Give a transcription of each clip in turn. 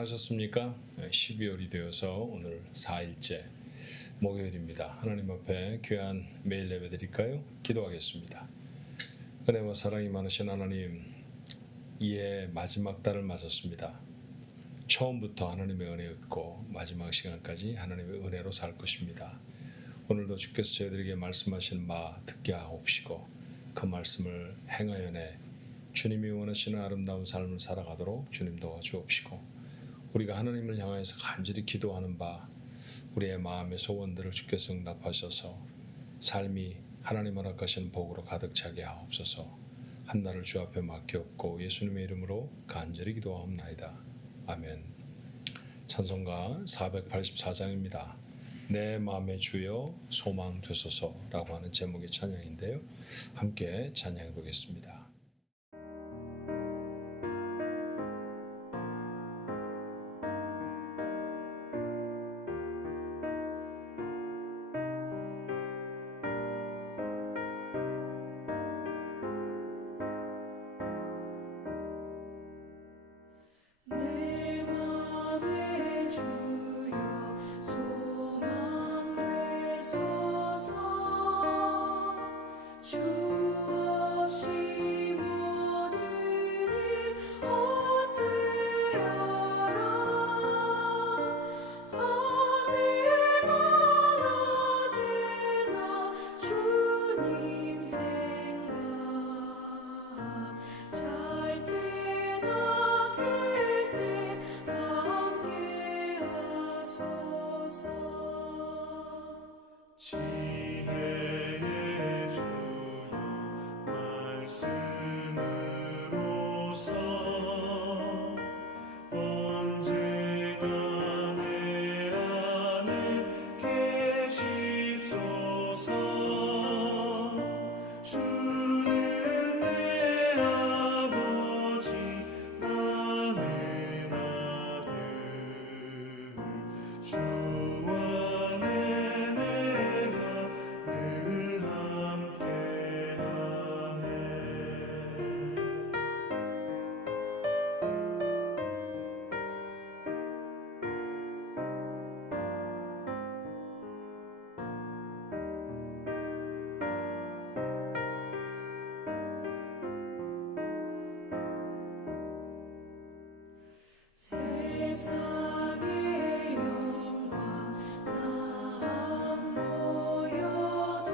안녕하셨습니까? 12월이 되어서 오늘 4일째 목요일입니다. 하나님 앞에 귀한 매일 예배 드릴까요? 기도하겠습니다. 은혜와 사랑이 많으신 하나님, 이해 마지막 달을 맞았습니다. 처음부터 하나님의 은혜였고 마지막 시간까지 하나님의 은혜로 살 것입니다. 오늘도 주께서 저희들에게 말씀하신 바 듣게 하옵시고 그 말씀을 행하여내 주님이 원하시는 아름다운 삶을 살아가도록 주님 도와주옵시고, 우리가 하나님을 향해서 간절히 기도하는 바 우리의 마음의 소원들을 주께서 응답하셔서 삶이 하나님 허락하신 복으로 가득 차게 하옵소서. 한 날을 주 앞에 맡기옵고 예수님의 이름으로 간절히 기도하옵나이다. 아멘. 찬송가 484장입니다. 내 마음의 주여 소망 되소서라고 하는 제목의 찬양인데요, 함께 찬양해 보겠습니다. 내 맘의 주여 소망 되소서. 주 없이 모든 일 헛되어라. 아멘. 언제나 주님 생각, 잘 때나 깰 때 함께 하소서. 지혜의 주여 말씀으로서 언제나 내 안에 계십소서. 주는 내 아버지 나는 아들, 주 안에 내가 늘 함께하네. 세상의 영광 다 모여도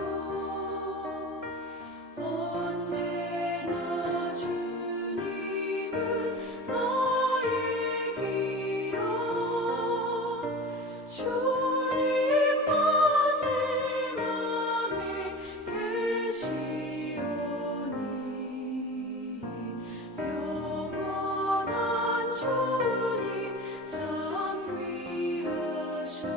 언제나 주님은 나의 기여. 주님만 내 맘에 계시오니 영원한 주님 참 귀하셔라.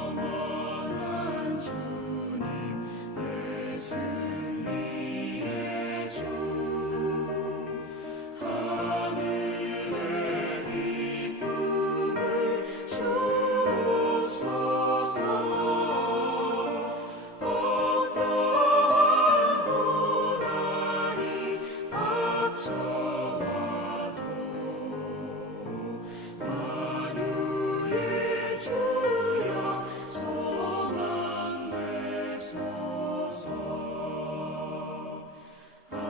영원한 주님 내 승리의 주, 하늘의 기쁨을 주옵소서. 어떠한 고난이 닥쳐와도 만유의 주여 소망 되소서. 아멘.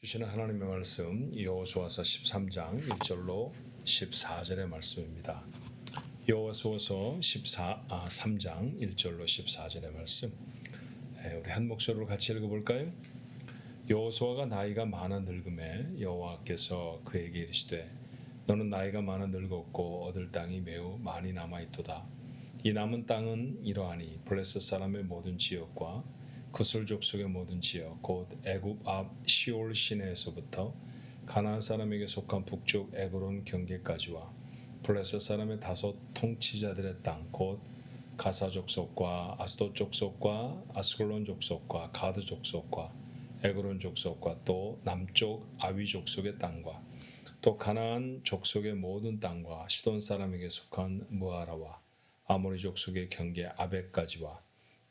주시는 하나님의 말씀 여호수아서 13장 1절로 14절의 말씀입니다. 여호수아서 3장 1절로 14절의 말씀, 우리 한 목소리로 같이 읽어볼까요? 여호수아가 나이가 많아 늙음에 여호와께서 그에게 이르시되 너는 나이가 많아 늙었고 얻을 땅이 매우 많이 남아있도다. 이 남은 땅은 이러하니 블레셋 사람의 모든 지역과 그술 족속의 모든 지역 곧 애굽 앞 시올 시내에서부터 가나안 사람에게 속한 북쪽 에그론 경계까지와 블레셋 사람의 다섯 통치자들의 땅 곧 가사 족속과 아스돗 족속과 아스글론 족속과 가드 족속과 에그론 족속과 또 남쪽 아위 족속의 땅과 또 가나안 족속의 모든 땅과 시돈 사람에게 속한 무아라와 아모리 족속의 경계 아벡까지와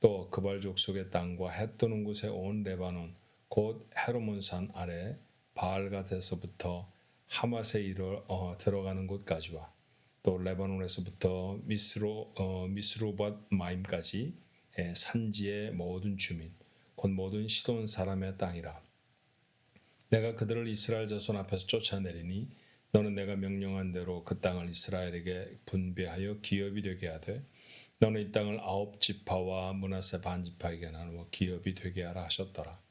또 그발 족속의 땅과 해 뜨는 곳에 온 레바논 곧 헤르몬산 아래 바알갓에서부터 하맛에 이르러 들어가는 곳까지와 또 레바논에서부터 미스로밧 마임까지 산지의 모든 주민 곧 모든 시돈 사람의 땅이라. 내가 그들을 이스라엘 자손 앞에서 쫓아내리니 너는 내가 명령한 대로 그 땅을 이스라엘에게 분배하여 기업이 되게 하되 너는 이 땅을 9지파와 므낫세 반지파에게 나누어 기업이 되게 하라 하셨더라.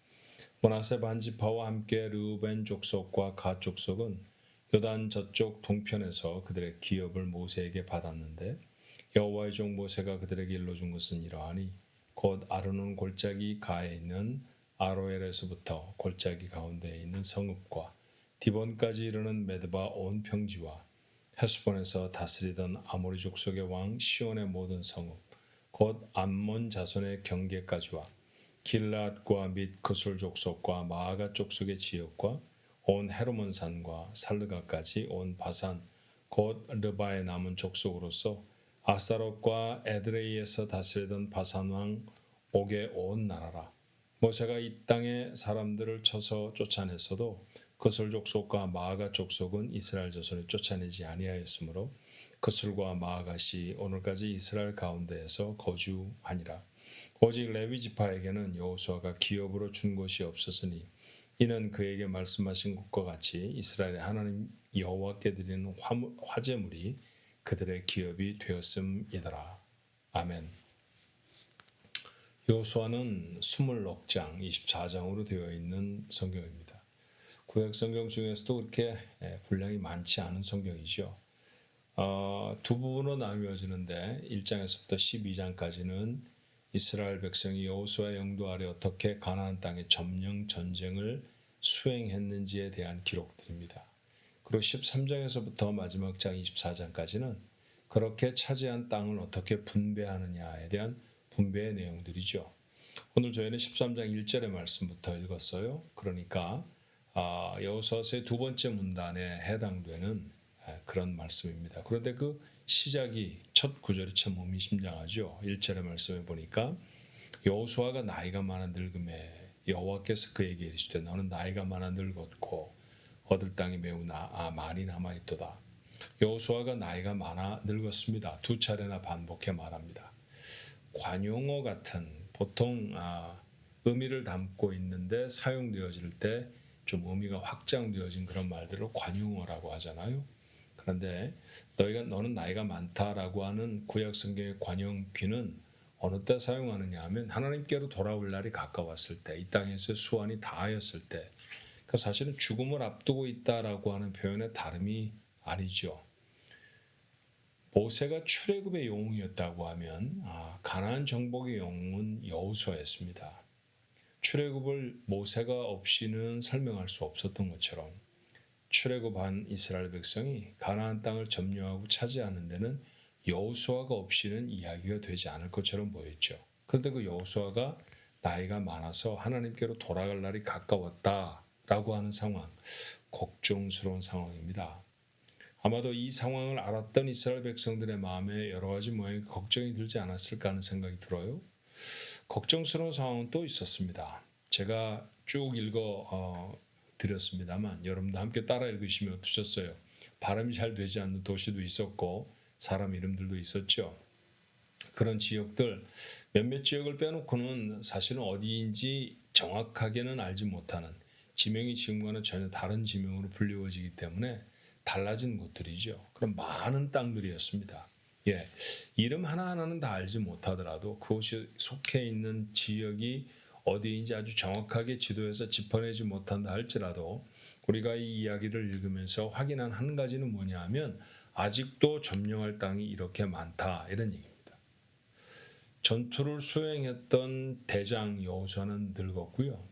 므낫세 반지파와 함께 르우벤 족속과 갓 족속은 요단 저쪽 동편에서 그들의 기업을 모세에게 받았는데 여호와의 종 모세가 그들에게 일러준 것은 이러하니 곧 아르논 골짜기 가에 있는 아로엘에서부터 골짜기 가운데에 있는 성읍과 디본까지 이르는 메드바 온 평지와 헤스본에서 다스리던 아모리 족속의 왕 시온의 모든 성읍 곧 암몬 자손의 경계까지와 길라앗과 및 그술 족속과 마아가 족속의 지역과 온 헤르몬 산과 살르가까지 온 바산 곧 르바에 남은 족속으로서 아스타롯과 에드레이에서 다스리던 바산 왕 옥의 온 나라라. 모세가 이 땅의 사람들을 쳐서 쫓아냈어도 그술 족속과 마아가 족속은 이스라엘 자손이 쫓아내지 아니하였으므로 그술과 마아가시 오늘까지 이스라엘 가운데에서 거주하니라. 오직 레위 지파에게는 여호수아가 기업으로 준 것이 없었으니 이는 그에게 말씀하신 것과 같이 이스라엘의 하나님 여호와께 드리는 화제물이 그들의 기업이 되었음이더라. 아멘. 여호수아는 26장, 24장으로 되어 있는 성경입니다. 구약 성경 중에서도 그렇게 분량이 많지 않은 성경이죠. 두 부분으로 나누어지는데 1장에서부터 12장까지는 이스라엘 백성이 여호수아의 영도 아래 어떻게 가나안 땅의 점령 전쟁을 수행했는지에 대한 기록들입니다. 그리고 13장에서부터 마지막 장 24장까지는 그렇게 차지한 땅을 어떻게 분배하느냐에 대한 분배의 내용들이죠. 오늘 저희는 13장 1절의 말씀부터 읽었어요. 그러니까 여호수아서의 두 번째 문단에 해당되는 그런 말씀입니다. 그런데 그 시작이 첫 구절이 참 의미심장하죠. 1절의 말씀에 보니까 여호수아가 나이가 많아 늙음에 여호와께서 그에게 이르시되 너는 나이가 많아 늙었고 얻을 땅이 매우 많이 남아있도다. 여호수아가 나이가 많아 늙었습니다. 두 차례나 반복해 말합니다. 관용어 같은 보통 의미를 담고 있는데 사용되어질 때 좀 의미가 확장되어진 그런 말들을 관용어라고 하잖아요. 그런데 너는 나이가 많다라고 하는 구약 성경의 관용귀는 어느 때 사용하느냐 하면 하나님께로 돌아올 날이 가까웠을 때, 이 땅에서 수완이 다하였을 때, 그러니까 사실은 죽음을 앞두고 있다라고 하는 표현의 다름이 아니죠. 모세가 출애굽의 영웅이었다고 하면 가나안 정복의 영웅은 여호수아였습니다. 출애굽을 모세가 없이는 설명할 수 없었던 것처럼 출애굽한 이스라엘 백성이 가나안 땅을 점령하고 차지하는 데는 여호수아가 없이는 이야기가 되지 않을 것처럼 보였죠. 그런데 그 여호수아가 나이가 많아서 하나님께로 돌아갈 날이 가까웠다라고 하는 상황, 걱정스러운 상황입니다. 아마도 이 상황을 알았던 이스라엘 백성들의 마음에 여러 가지 모양의 걱정이 들지 않았을까 하는 생각이 들어요. 걱정스러운 상황은 또 있었습니다. 제가 쭉 읽어 드렸습니다만 여러분도 함께 따라 읽으시면 어떠셨어요? 발음이 잘 되지 않는 도시도 있었고 사람 이름들도 있었죠. 그런 지역들 몇몇 지역을 빼놓고는 사실은 어디인지 정확하게는 알지 못하는 지명이 지금과는 전혀 다른 지명으로 불리워지기 때문에 달라진 곳들이죠. 그런 많은 땅들이었습니다. 이름 하나하나는 다 알지 못하더라도 그곳이 속해 있는 지역이 어디인지 아주 정확하게 지도에서 짚어내지 못한다 할지라도 우리가 이 이야기를 읽으면서 확인한 한 가지는 뭐냐 하면 아직도 점령할 땅이 이렇게 많다 이런 얘기입니다. 전투를 수행했던 대장 여호수아는 늙었고요.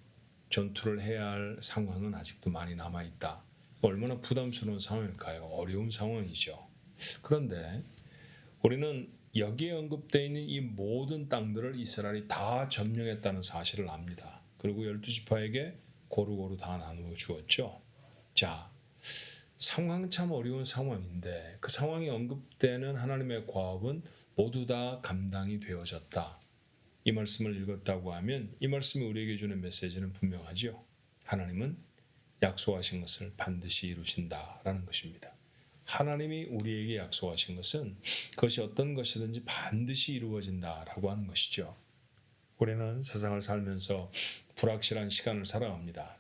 전투를 해야 할 상황은 아직도 많이 남아있다. 얼마나 부담스러운 상황일까요? 어려운 상황이죠. 그런데 우리는 여기에 언급되어 있는 이 모든 땅들을 이스라엘이 다 점령했다는 사실을 압니다. 그리고 12지파에게 고루고루 다 나누어 주었죠. 자, 상황은 참 어려운 상황인데 그 상황이 언급되는 하나님의 과업은 모두 다 감당이 되어졌다. 이 말씀을 읽었다고 하면 이 말씀이 우리에게 주는 메시지는 분명하죠. 하나님은 약속하신 것을 반드시 이루신다라는 것입니다. 하나님이 우리에게 약속하신 것은 그것이 어떤 것이든지 반드시 이루어진다라고 하는 것이죠. 우리는 세상을 살면서 불확실한 시간을 살아갑니다.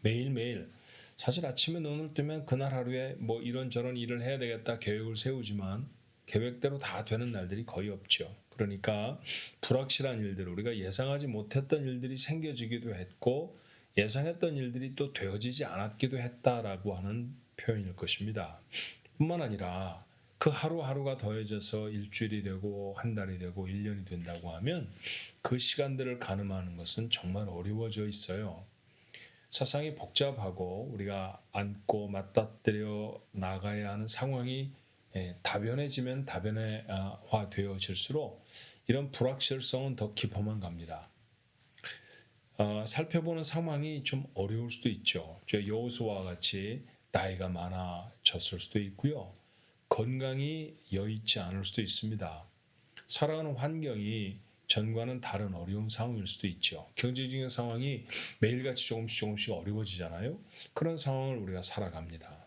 매일매일 사실 아침에 눈을 뜨면 그날 하루에 뭐 이런저런 일을 해야 되겠다 계획을 세우지만 계획대로 다 되는 날들이 거의 없죠. 그러니까 불확실한 일들, 우리가 예상하지 못했던 일들이 생겨지기도 했고 예상했던 일들이 또 되어지지 않았기도 했다라고 하는 표현일 것입니다. 뿐만 아니라 그 하루하루가 더해져서 일주일이 되고 한 달이 되고 1년이 된다고 하면 그 시간들을 가늠하는 것은 정말 어려워져 있어요. 세상이 복잡하고 우리가 안고 맞닥뜨려 나가야 하는 상황이 다변해지면 다변화 되어질수록 이런 불확실성은 더 깊어만 갑니다. 살펴보는 상황이 좀 어려울 수도 있죠. 여호수아와 같이 나이가 많아졌을 수도 있고요. 건강이 여의치 않을 수도 있습니다. 살아가는 환경이 전과는 다른 어려운 상황일 수도 있죠. 경제적인 상황이 매일같이 조금씩 어려워지잖아요. 그런 상황을 우리가 살아갑니다.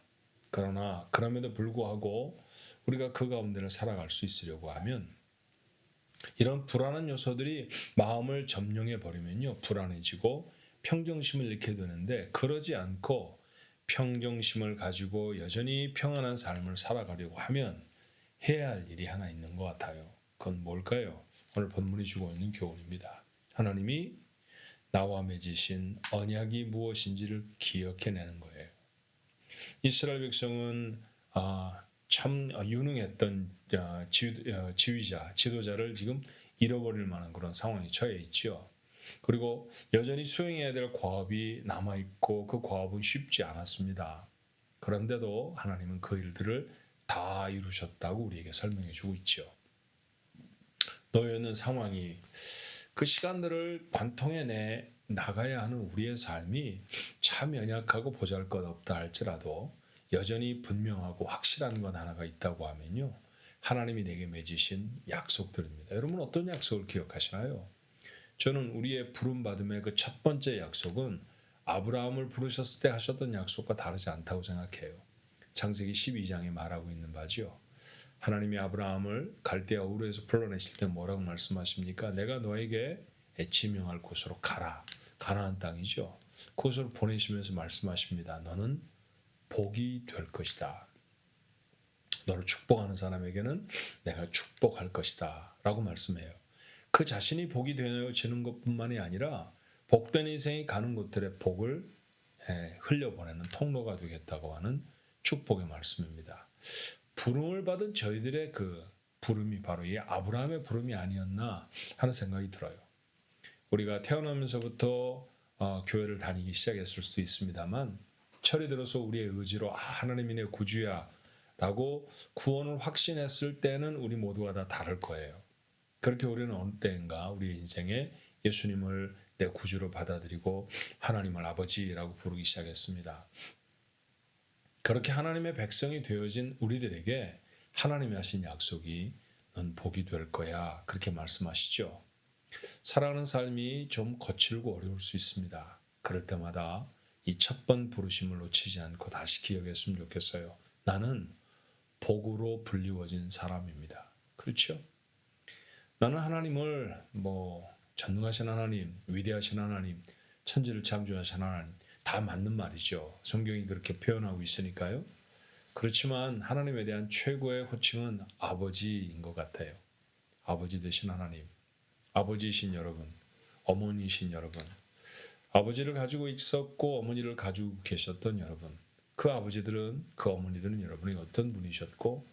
그러나 그럼에도 불구하고 우리가 그 가운데를 살아갈 수 있으려고 하면 이런 불안한 요소들이 마음을 점령해 버리면요, 불안해지고 평정심을 잃게 되는데 그러지 않고 평정심을 가지고 여전히 평안한 삶을 살아가려고 하면 해야 할 일이 하나 있는 것 같아요. 그건 뭘까요? 오늘 본문이 주고 있는 교훈입니다. 하나님이 나와 맺으신 언약이 무엇인지를 기억해내는 거예요. 이스라엘 백성은 참 유능했던 지휘자, 지도자를 지금 잃어버릴 만한 그런 상황에 처해 있죠. 그리고 여전히 수행해야 될 과업이 남아있고 그 과업은 쉽지 않았습니다. 그런데도 하나님은 그 일들을 다 이루셨다고 우리에게 설명해 주고 있죠. 놓여 있는 상황이 그 시간들을 관통해 나가야 하는 우리의 삶이 참 연약하고 보잘것없다 할지라도 여전히 분명하고 확실한 것 하나가 있다고 하면요, 하나님이 내게 맺으신 약속들입니다. 여러분 어떤 약속을 기억하시나요? 저는 우리의 부름받음의 그 첫 번째 약속은 아브라함을 부르셨을 때 하셨던 약속과 다르지 않다고 생각해요. 창세기 12장에 말하고 있는 바지요. 하나님이 아브라함을 갈대아 우르에서 불러내실 때 뭐라고 말씀하십니까? 내가 너에게 지명할 곳으로 가라. 가나안 땅이죠. 그곳으로 보내시면서 말씀하십니다. 너는 복이 될 것이다. 너를 축복하는 사람에게는 내가 축복할 것이다 라고 말씀해요. 그 자신이 복이 되어지는 것뿐만이 아니라 복된 인생이 가는 곳들의 복을 흘려보내는 통로가 되겠다고 하는 축복의 말씀입니다. 부름을 받은 저희들의 그 부름이 바로 이 아브라함의 부름이 아니었나 하는 생각이 들어요. 우리가 태어나면서부터 교회를 다니기 시작했을 수도 있습니다만 철이 들어서 우리의 의지로 하나님이 내 구주야 라고 구원을 확신했을 때는 우리 모두가 다 다를 거예요. 그렇게 우리는 어느 때인가 우리의 인생에 예수님을 내 구주로 받아들이고 하나님을 아버지라고 부르기 시작했습니다. 그렇게 하나님의 백성이 되어진 우리들에게 하나님이 하신 약속이 넌 복이 될 거야 그렇게 말씀하시죠. 살아가는 삶이 좀 거칠고 어려울 수 있습니다. 그럴 때마다 이 첫 번 부르심을 놓치지 않고 다시 기억했으면 좋겠어요. 나는 복으로 불리워진 사람입니다. 그렇죠? 나는 하나님을 전능하신 하나님, 위대하신 하나님, 천지를 창조하신 하나님 다 맞는 말이죠. 성경이 그렇게 표현하고 있으니까요. 그렇지만 하나님에 대한 최고의 호칭은 아버지인 것 같아요. 아버지 되신 하나님, 아버지이신 여러분, 어머니이신 여러분, 아버지를 가지고 있었고 어머니를 가지고 계셨던 여러분, 그 아버지들은, 그 어머니들은 여러분이 어떤 분이셨고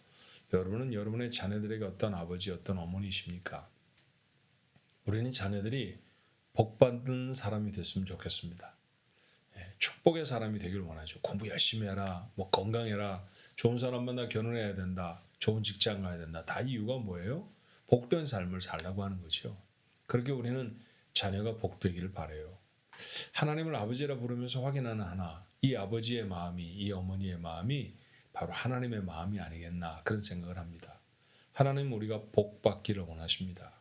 여러분은 여러분의 자녀들에게 어떤 아버지, 어떤 어머니이십니까? 우리는 자녀들이 복받는 사람이 됐으면 좋겠습니다. 축복의 사람이 되길 원하죠. 공부 열심히 해라, 건강해라, 좋은 사람 만나 결혼해야 된다, 좋은 직장 가야 된다. 다 이유가 뭐예요? 복된 삶을 살라고 하는 거죠. 그렇게 우리는 자녀가 복되기를 바라요. 하나님을 아버지라 부르면서 확인하는 하나, 이 아버지의 마음이, 이 어머니의 마음이 바로 하나님의 마음이 아니겠나 그런 생각을 합니다. 하나님은 우리가 복 받기를 원하십니다.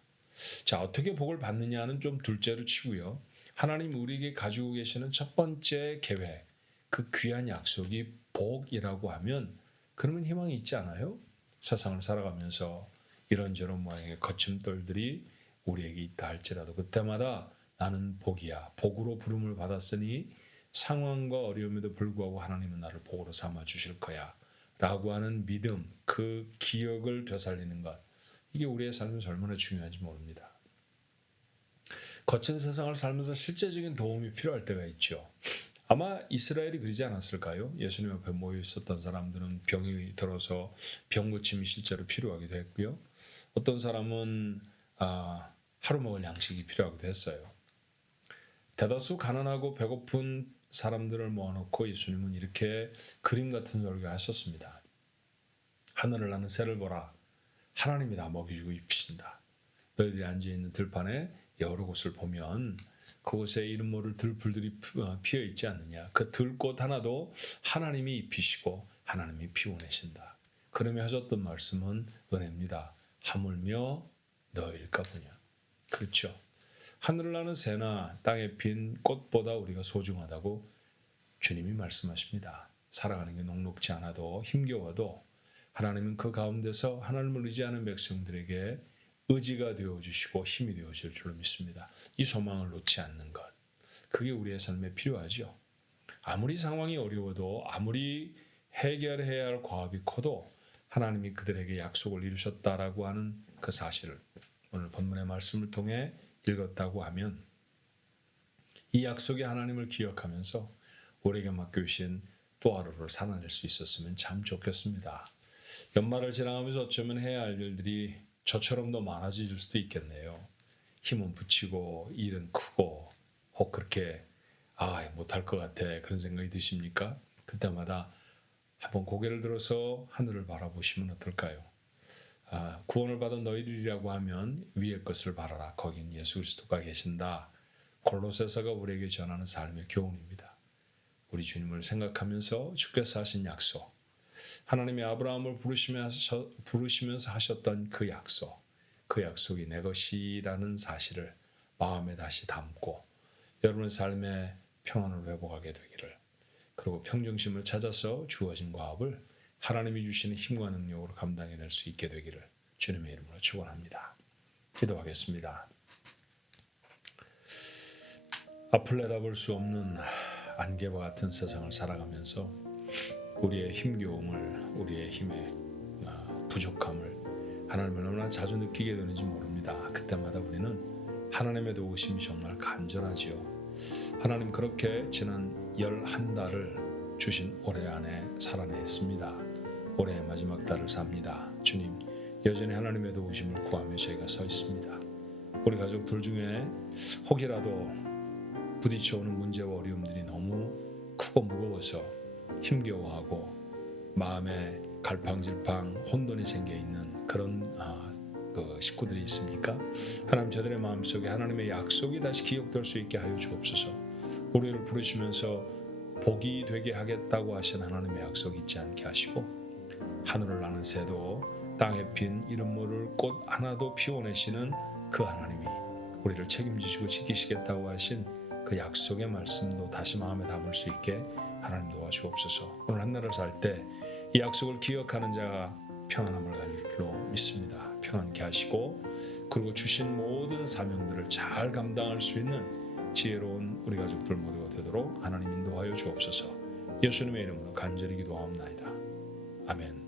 자, 어떻게 복을 받느냐는 좀 둘째로 치고요. 하나님 우리에게 가지고 계시는 첫 번째 계획, 그 귀한 약속이 복이라고 하면 그러면 희망이 있지 않아요? 세상을 살아가면서 이런저런 모양의 거침돌들이 우리에게 있다 할지라도 그때마다 나는 복이야. 복으로 부름을 받았으니 상황과 어려움에도 불구하고 하나님은 나를 복으로 삼아 주실 거야. 라고 하는 믿음, 그 기억을 되살리는 것. 이게 우리의 삶에서 얼마나 중요한지 모릅니다. 거친 세상을 살면서 실제적인 도움이 필요할 때가 있죠. 아마 이스라엘이 그러지 않았을까요? 예수님 앞에 모여 있었던 사람들은 병이 들어서 병 고침이 실제로 필요하기도 했고요. 어떤 사람은 하루 먹을 양식이 필요하기도 했어요. 대다수 가난하고 배고픈 사람들을 모아놓고 예수님은 이렇게 그림 같은 설교하셨습니다. 하늘을 나는 새를 보라. 하나님이 다 먹이주고 입히신다. 너희들이 앉아있는 들판에 여러 곳을 보면 그곳에 이름 모를 들풀들이 피어 있지 않느냐. 그 들꽃 하나도 하나님이 입히시고 하나님이 피워내신다. 그러며 하셨던 말씀은 은혜입니다. 하물며 너희일까 보냐. 그렇죠. 하늘을 나는 새나 땅에 핀 꽃보다 우리가 소중하다고 주님이 말씀하십니다. 살아가는 게 녹록지 않아도 힘겨워도 하나님은 그 가운데서 하나님을 의지하는 백성들에게 의지가 되어주시고 힘이 되어줄 줄로 믿습니다. 이 소망을 놓지 않는 것. 그게 우리의 삶에 필요하죠. 아무리 상황이 어려워도 아무리 해결해야 할 과업이 커도 하나님이 그들에게 약속을 이루셨다라고 하는 그 사실을 오늘 본문의 말씀을 통해 읽었다고 하면 이 약속의 하나님을 기억하면서 우리에게 맡겨주신 또 하루를 살아낼 수 있었으면 참 좋겠습니다. 연말을 지나가면서 어쩌면 해야 할 일들이 저처럼 더 많아질 수도 있겠네요. 힘은 붙이고 일은 크고 혹 그렇게 못할 것 같아 그런 생각이 드십니까? 그때마다 한번 고개를 들어서 하늘을 바라보시면 어떨까요? 구원을 받은 너희들이라고 하면 위의 것을 바라라. 거긴 예수 그리스도가 계신다. 골로새서가 우리에게 전하는 삶의 교훈입니다. 우리 주님을 생각하면서 주께서 하신 약속, 하나님이 아브라함을 부르시면서 하셨던 그 약속, 그 약속이 내 것이라는 사실을 마음에 다시 담고 여러분의 삶에 평안을 회복하게 되기를, 그리고 평정심을 찾아서 주어진 과업을 하나님이 주시는 힘과 능력으로 감당해낼 수 있게 되기를 주님의 이름으로 축원합니다. 기도하겠습니다. 앞을 내다볼 수 없는 안개와 같은 세상을 살아가면서 우리의 힘겨움을, 우리의 힘의 부족함을 하나님을 얼마나 자주 느끼게 되는지 모릅니다. 그때마다 우리는 하나님의 도우심이 정말 간절하지요. 하나님 그렇게 지난 11달을 주신 올해 안에 살아냈습니다. 올해의 마지막 달을 삽니다. 주님, 여전히 하나님의 도우심을 구하며 저희가 서 있습니다. 우리 가족들 중에 혹이라도 부딪혀오는 문제와 어려움들이 너무 크고 무거워서 힘겨워하고 마음에 갈팡질팡 혼돈이 생겨있는 그런 식구들이 있습니까? 하나님, 저들의 마음속에 하나님의 약속이 다시 기억될 수 있게 하여 주옵소서. 우리를 부르시면서 복이 되게 하겠다고 하신 하나님의 약속이 있지 않게 하시고, 하늘을 나는 새도 땅에 핀 이름 모를 꽃 하나도 피워내시는 그 하나님이 우리를 책임지시고 지키시겠다고 하신 그 약속의 말씀도 다시 마음에 담을 수 있게 하나님 도와주옵소서. 오늘 한 날을 살 때 이 약속을 기억하는 자가 평안함을 가질 줄로 믿습니다. 평안케 하시고, 그리고 주신 모든 사명들을 잘 감당할 수 있는 지혜로운 우리 가족들 모두가 되도록 하나님 인도하여 주옵소서. 예수님의 이름으로 간절히 기도하옵나이다. 아멘.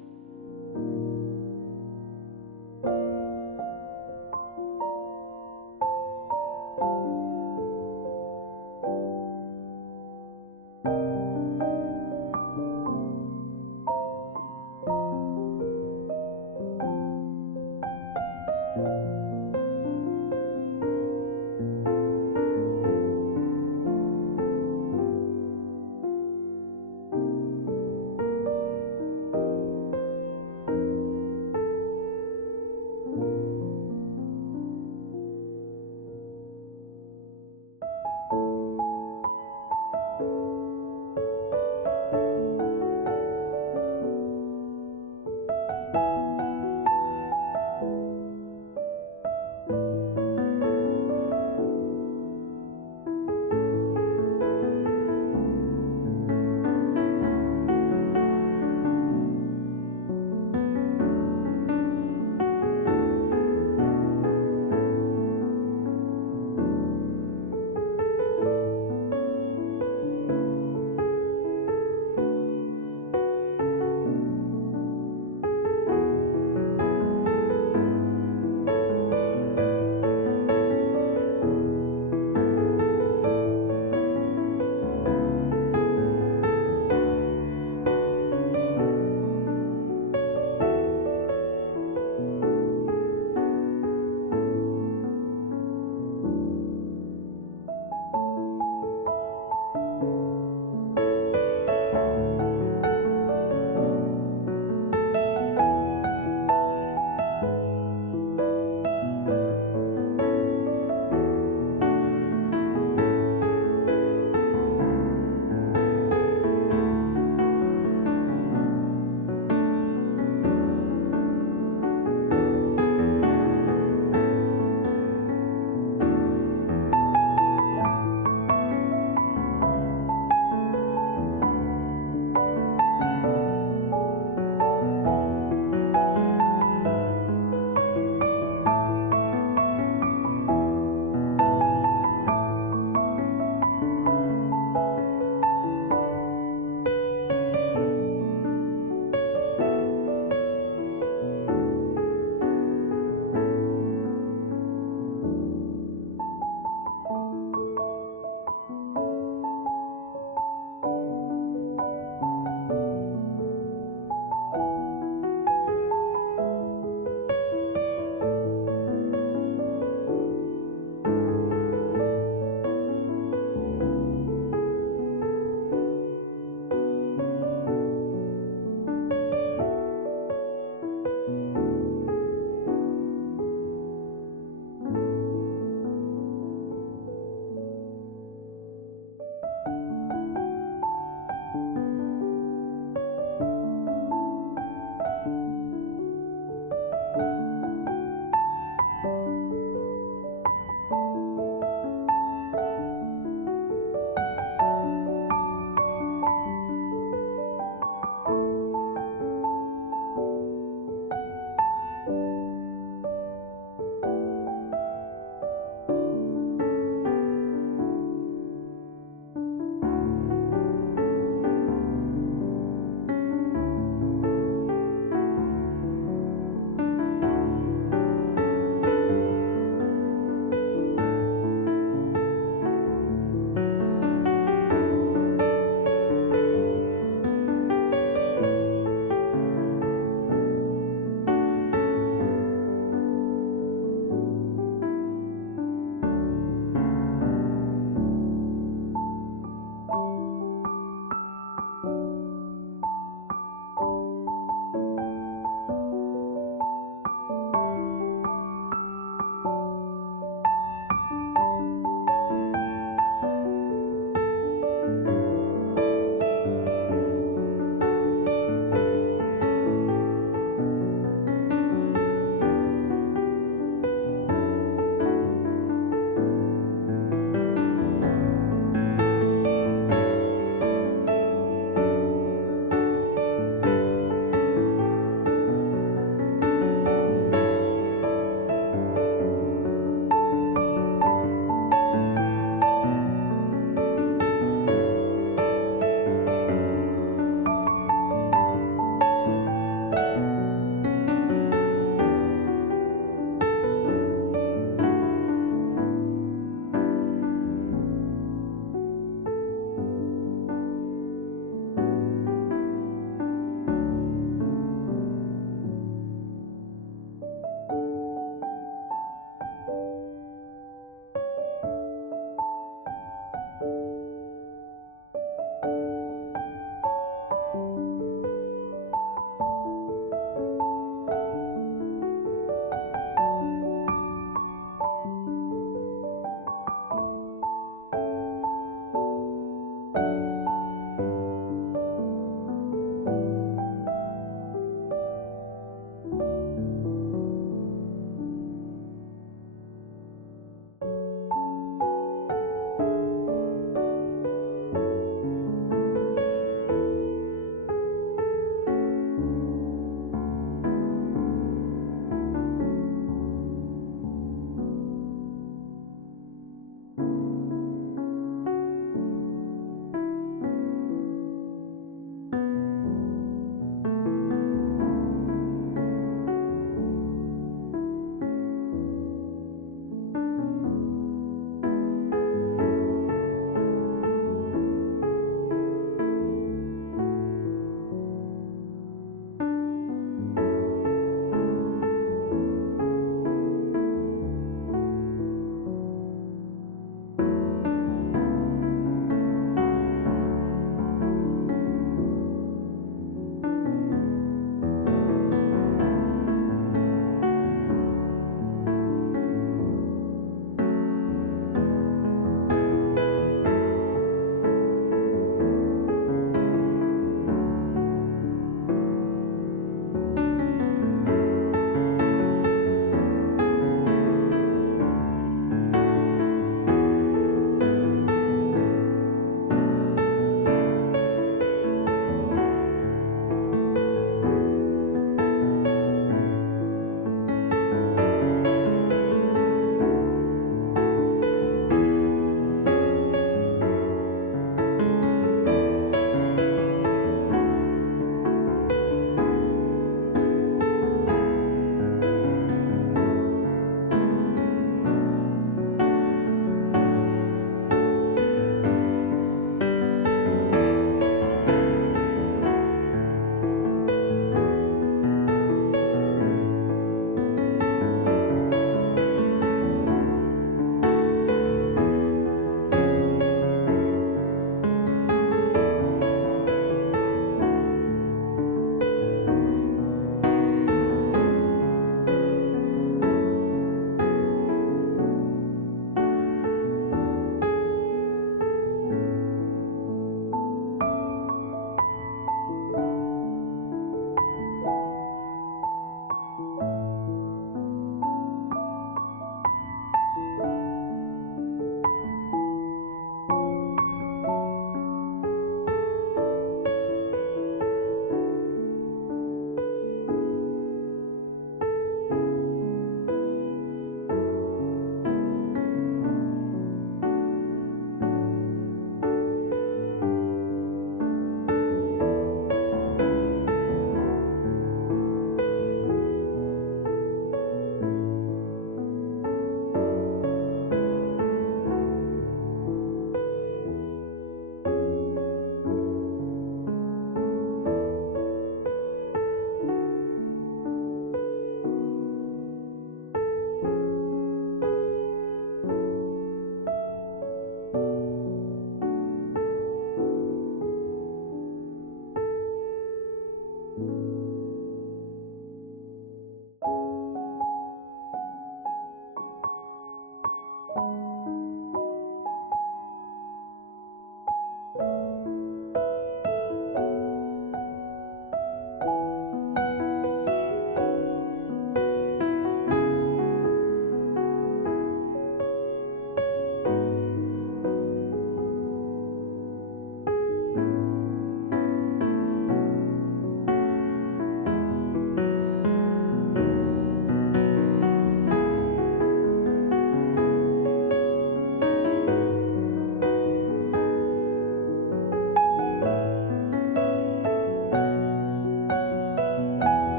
아멘.